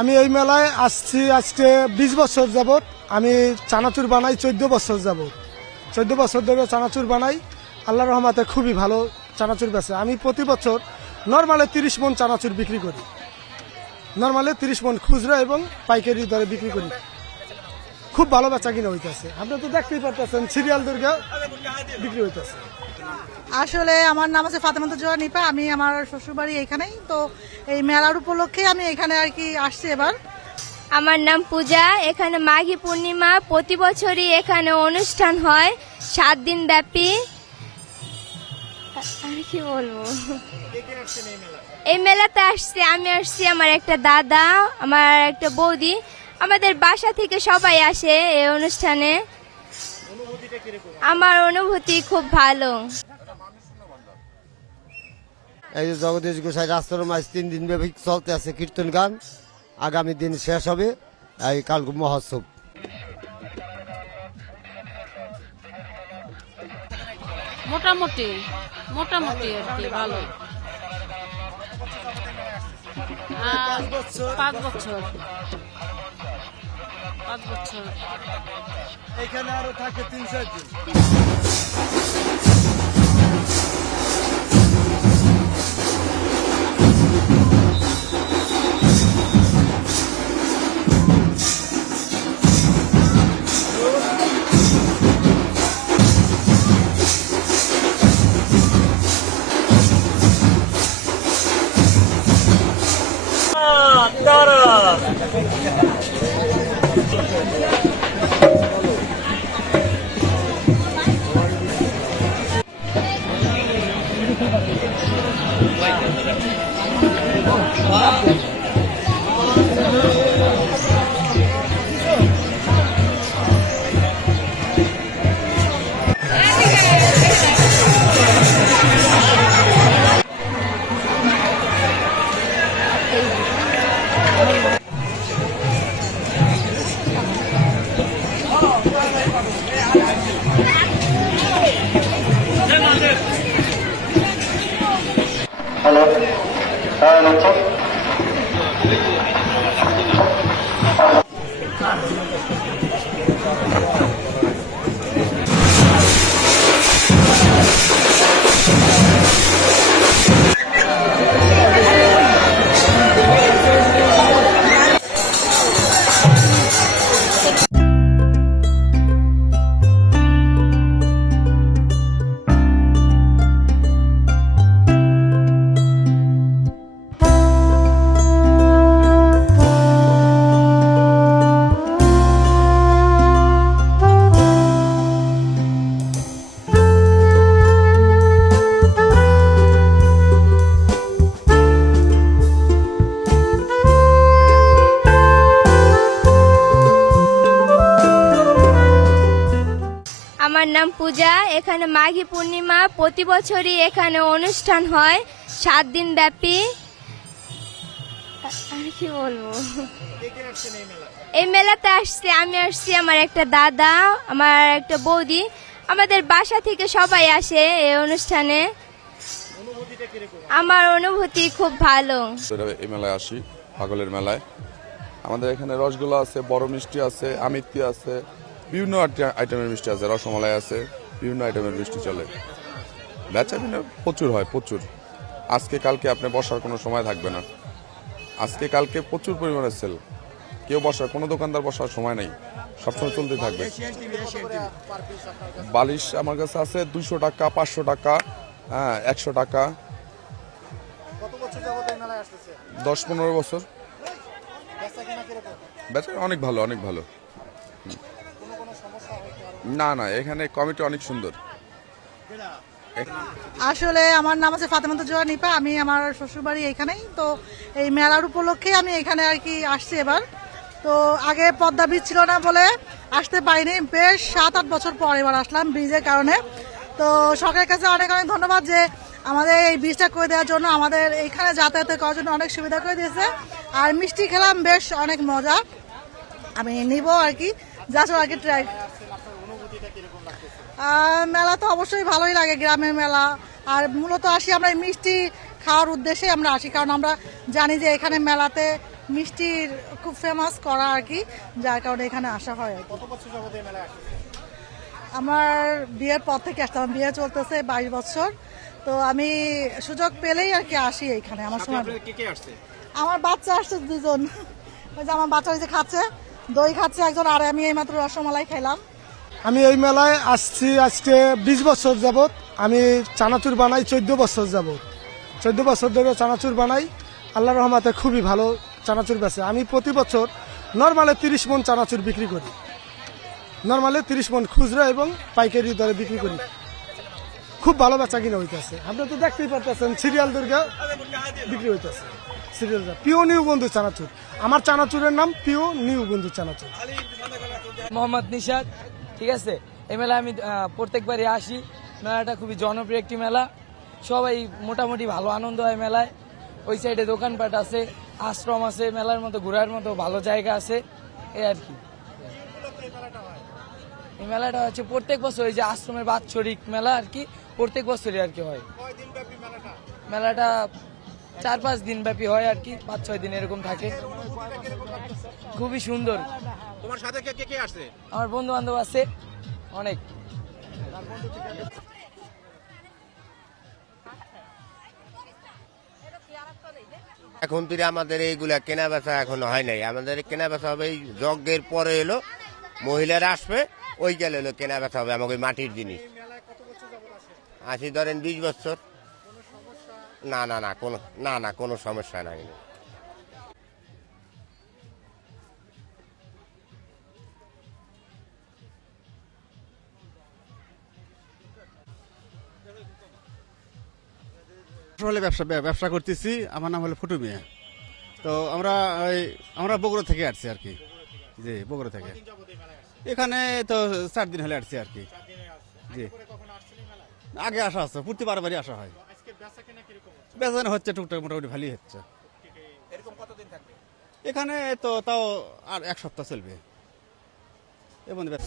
আমি এই মেলায় আসছি আজকে 20 বছর যাবত। আমি চানাচুর বানাই 14 বছর যাবত। 14 বছর ধরে চানাচুর বানাই। আল্লাহর রহমতে খুবই ভালো চানাচুর বেচে। আমি প্রতি বছর নর্মালে 30 মণ চানাচুর বিক্রি করি। নর্মালে 30 মণ খুচরা এবং পাইকারি দরে বিক্রি করি। খুব ভালো বেচা কিনা হইতেছে। আপনি তো দেখতেই পারতেছেন সিরিয়াল দুর্গা বিক্রি হইতেছে। আসলে আমার নাম আছে ফাতেমা জোয়া নিপা। আমি আমার শ্বশুরবাড়ি এখানেই, তো এই মেলার উপলক্ষে আমি এখানে আর কি আসছি এবার। আমার নাম পূজা। এখানে মাঘী পূর্ণিমা প্রতি বছরই এখানে অনুষ্ঠান হয় 7 দিন ব্যাপী। আর কি বলবো, এই মেলাতে আসছি আমি, আসছি আমার একটা দাদা, আমার একটা বৌদি, আমাদের বাসা থেকে সবাই আসে এই অনুষ্ঠানে। আমার অনুভূতি খুব ভালো। এই যে জগদীশ গোসাই রাস্তার মাঝ 3 দিন ব্যাপী চলতে আছে কীর্তন গান। আগামী দিন শেষ হবে এই কাল মহোৎসব। মোটামুটি মোটামুটি আর কি ভালো। 5 বছর। এখানে আরো থাকে 3-4 দিন। Hello. Laptop. আমার নাম পূজা। এখানে মাঘী পূর্ণিমা প্রতি বছরই এখানে অনুষ্ঠান হয় 7 দিন ব্যাপী। আর কি বলবো, এই মেলাতে আসছি আমি, আসছি আমার একটা দাদা, আমার একটা বৌদি, আমাদের বাসা থেকে সবাই আসে এই অনুষ্ঠানে। আমার অনুভূতি খুব ভালো। এই মেলায় আসি, পাগলের মেলায়। আমাদের এখানে রসগোল্লা আছে, বড় মিষ্টি আছে, আমিত্তি আছে, বিভিন্ন আইটেমের মিষ্টি আছে, রসমালাই আছে, বিভিন্ন আইটেমের মিষ্টি চলে। বেচা কিনা প্রচুর হয়, প্রচুর। আজকে কালকে আপনি বসার কোনো সময় থাকবে না। আজকে কালকে প্রচুর পরিমাণে সেল। কেউ বসার, কোনো দোকানদার বসার সময় নেই, সবসময় চলতে থাকবে। বালিশ আমার কাছে আছে 200 টাকা, 500 টাকা, 100 টাকা। 10-15 বছর। বেচা অনেক ভালো, অনেক ভালো। না না, এখানে কমিটি অনেক সুন্দর। আসলে আমার নাম আছে ফাতেমা জোয়া নিপা। আমি আমার শ্বশুরবাড়ি এখানেই, তো এই মেলার উপলক্ষে আমি এখানে আর কি আসছি এবার। তো আগে পদ্মা ব্রিজ ছিল না বলে আসতে পারিনি, বেশ 7-8 বছর পর এবার আসলাম ব্রিজের কারণে। তো সরকারের কাছে অনেক অনেক ধন্যবাদ যে আমাদের এই ব্রিজটা করে দেওয়ার জন্য, আমাদের এইখানে যাতায়াত করার জন্য অনেক সুবিধা করে দিয়েছে। আর মিষ্টি খেলাম, বেশ অনেক মজা। আমি নিব আর কি, যাচ্ছ আর কি ট্রাই। মেলা তো অবশ্যই ভালোই লাগে, গ্রামের মেলা। আর মূলত আসি আমরা মিষ্টি খাওয়ার উদ্দেশ্যে আমরা আসি, কারণ আমরা জানি যে এখানে মেলাতে মিষ্টির খুব ফেমাস করা আর কি, যার কারণে এখানে আসা হয় আর কি। আমার বিয়ের পর থেকে আসতাম, বিয়ে চলতেছে 22 বছর। তো আমি সুযোগ পেলেই আর কি আসি এখানে। আমার সময় আমার বাচ্চা আসছে 2জন, ওই যে আমার বাচ্চা ওই যে খাচ্ছে, দই খাচ্ছে একজন, আর আমি এইমাত্র রসমালাই খেলাম। আমি এই মেলায় আসছি আজকে 20 বছর যাবত। আমি চানাচুর বানাই 14 বছর যাবত। 14 বছর ধরে চানাচুর বানাই। আল্লাহ রহমাতে খুবই ভালো চানাচুর বেচে। আমি প্রতি বছর নর্মালে 30 মণ চানাচুর বিক্রি করি। নর্মালে 30 মণ খুচরা এবং পাইকারি দরে বিক্রি করি। খুব ভালো বেচা কিনা হইতেছে। আপনি তো দেখতেই পারতেছেন, সিরিয়াল দুর্গা বিক্রি হইতেছে। সিরিয়াল পিও নিউ বন্ধু চানাচুর। আমার চানাচুরের নাম পিও নিউ বন্ধু চানাচুর। মোহাম্মদ নিশাদ, ঠিক আছে। এই মেলায় আমি প্রত্যেকবারই আসি। মেলাটা খুবই জনপ্রিয় একটি মেলা, সবাই মোটামুটি ভালো আনন্দ হয় মেলায়। ওই সাইডে দোকানপাট আছে, আশ্রম আছে, মেলার মতো ঘোরার মতো ভালো জায়গা আছে, এই আর কি। এই মেলাটা হচ্ছে প্রত্যেক বছর, ওই যে আশ্রমের বাৎসরিক মেলা আর কি, প্রত্যেক বছরই আর কি হয়। মেলাটা 4-5 দিন ব্যাপী হয় আর কি, 5-6 দিন এরকম থাকে। খুবই সুন্দর। তোমার সাথে কে কে আসছে? আমার বন্ধু বান্ধব আছে অনেক। এখন তুই আমাদের এইগুলা কেনা বেচা এখন হয় নাই, আমাদের কেনা বেচা হবে এই যজ্ঞের পরে এলো, মহিলারা আসবে, ওই গেলে এলো কেনা বেচা হবে আমাকে মাটির জিনিস। আসি ধরেন 20 বছর। না না না কোনো কোনো সমস্যা নাই। আসলে ব্যবসা করতেছি। আমার নাম হলো ফুটু মিয়া। তো আমরা বগুড়া থেকে আসছি আর কি। জি, বগুড়া থেকে এখানে তো 4 দিন হলে আসছি আর কি। জি, আগে আসা আছে, প্রতি বারবারই আসা হয়। বেচাকেনা হচ্ছে টুকটাক, মোটামুটি ভালোই হচ্ছে। এখানে তো তাও আর 1 সপ্তাহ চলবে এর মধ্যে।